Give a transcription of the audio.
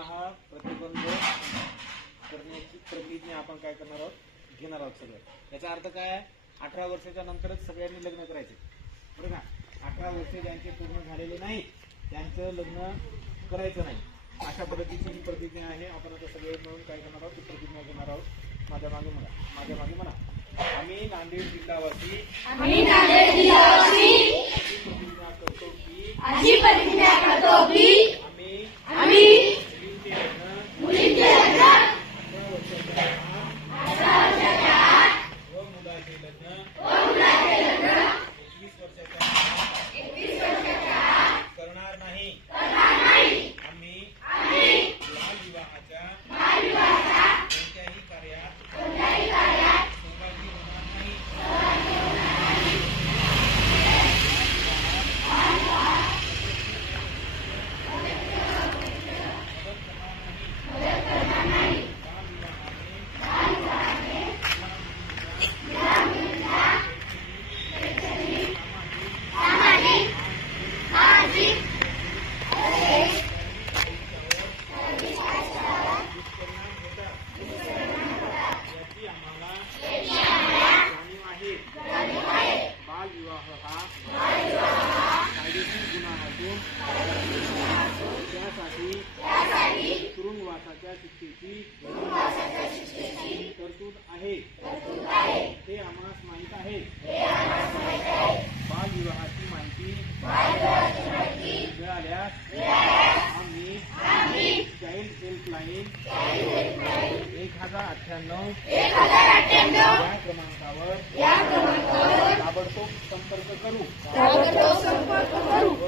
बालविवाह प्रतिबंध करण्याची प्रतिज्ञा आपण काय करणार आहोत, घेणार आहोत सगळं. याचा अर्थ काय आहे, 18 वर्षाच्या नंतरच सगळ्यांनी लग्न करायचे, बरं का. 18 वर्ष ज्यांचे पूर्ण झालेले नाही त्यांचं लग्न करायचं नाही, अशा पद्धतीची ही प्रतिज्ञा आहे. आपण आता सगळे मिळून काय करणार आहोत, ती प्रतिज्ञा घेणार आहोत. माझ्या मागे म्हणा. आम्ही नांदेड जिल्हावासी प्रतिज्ञा करतो की आम्ही मुलींचे लग्न 18 वर्षाच्या आत व मुलाचे लग्न 21 वर्षाच्या आत करणार नाही. आम्ही बालविवाहाच्या कोणत्याही कार्यात सहभागी होणार नाही. बालविवाह हा कायदेशीर गुन्हा असून त्यासाठी तुरुंगवासाच्या शिक्षेची तरतूद आहे हे आम्हाला माहीत आहे. बालविवाहाची माहिती मिळाल्यास आम्ही चाइल्ड हेल्पलाईन 1098 या क्रमांकावर ताबडतोब संपर्क करू व